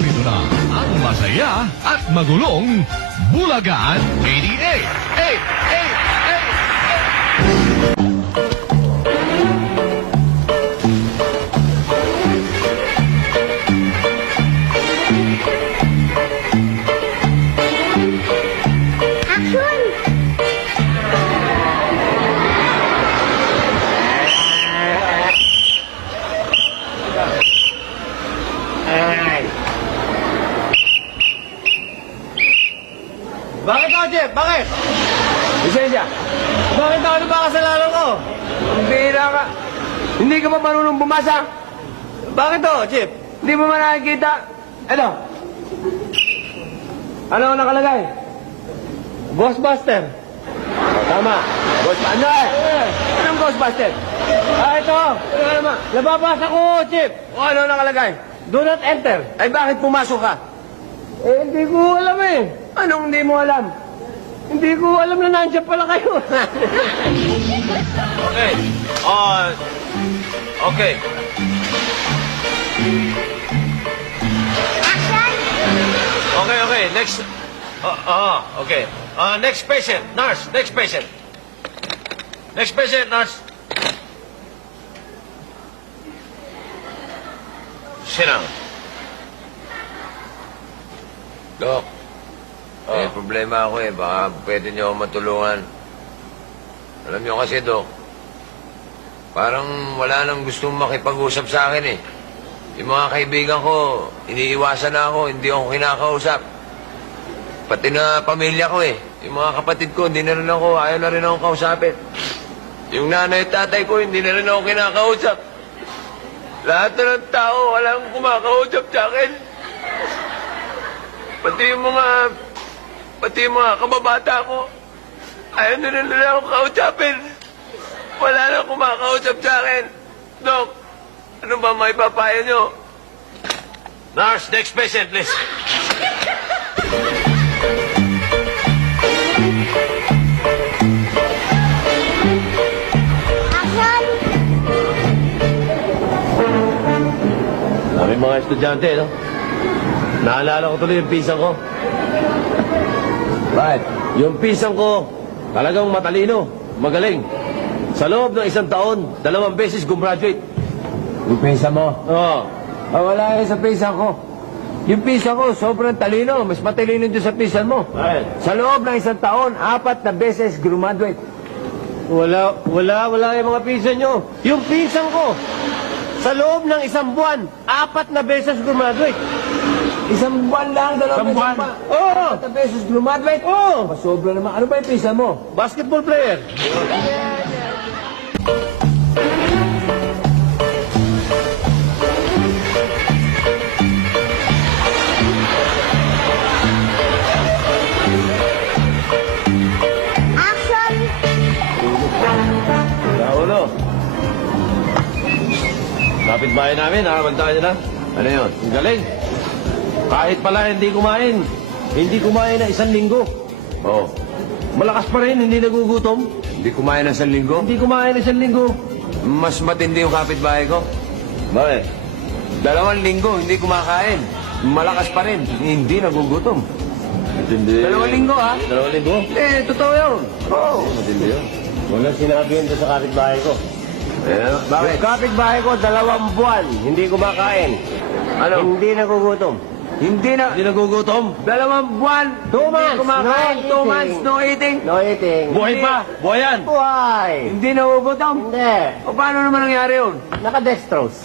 Narito na ang masaya at magulong Bulagan 88! Bakit ako, Jeff? Bakit? Lisensya. Bakit ako? Ano ba kasalanan ko? Bihira ka. Hindi ka ba marunong bumasa? Bakit to, Jeff? Hindi mo man nakikita? Ano? Ano ang nakalagay? Ghostbuster. Oh, tama. Ano eh? Anong Ghostbuster? Ito. Ano naman? Nababasa ko, Jeff. O ano ang nakalagay? Do not enter. Ay bakit pumasok ka? Hindi ko alam eh. Anong hindi mo alam? Hindi ko alam na nandiyan pala kayo. Okay. Okay. Okay. Next. Okay. Next patient. Nurse. Next patient. Next patient, nurse. Sit down. Dok, may problema ako eh. Baka pwede niyo ako matulungan. Alam niyo kasi, Dok, parang wala nang gustong makipag-usap sa akin eh. Yung mga kaibigan ko, iniiwasan na ako, hindi ako kinakausap. Pati na pamilya ko eh. Yung mga kapatid ko, hindi na rin ako, ayaw na rin ako kausapin. Yung nanay at tatay ko, hindi na rin ako kinakausap. Lahat na ng tao, walang kumakausap sa akin. Pati yung mga kababata ko, ayaw na rin nila ako kausapin. Wala na kumakausap sa akin. Dok, ano ba may papayo nyo? Nurse, next patient, please. May mga estudyante, no? Naalala ko tuloy yung pisang ko. Bakit? Yung pisang ko, talagang matalino, magaling. Sa loob ng 1 taon, 2 beses gumraduate. Yung pisa mo? Oo. Wala kayo sa pisa ko. Yung pisa ko, sobrang talino. Mas matalino dyan sa pisan mo. Bakit? Sa loob ng 1 taon, 4 na beses graduate. Wala yung mga pisa nyo. Yung pisang ko, sa loob ng 1 buwan, 4 na beses gumraduate. 1 buwan lang, 2 Isang beses buwan? pa. Oo. 4 na beses graduate. Oo. Sobra naman. Ano ba yung pisa mo? Basketball player. Naulo. Kapit-bahay namin, nakabantayan nyo na. Ano yun? Ang galing. Kahit pala hindi kumain na 1 linggo. Oh, Malakas pa rin, hindi nagugutom. hindi kumain ng 1 linggo? Hindi kumain na 1 linggo. Mas matindi yung kapitbahay ko. Bakit? 2 linggo, hindi kumakain. Malakas pa rin, hindi nagugutom. Matindi. 2 linggo, ha? 2 linggo? Totoo yun. Oo. Matindi yun. Walang sinabi yun sa kapitbahay ko. Bakit? Yung kapitbahay ko, 2 buwan, hindi kumakain. Ano? Hindi nagugutom. Hindi nagugutom? 2 buwan. 2 months, Hindi kumakain. no 2 months, eating. no eating. No eating. Buhay pa. Buhay yan. Buhay. Hindi nagugutom. Hindi. O paano naman nangyari yun? Naka-dextrose.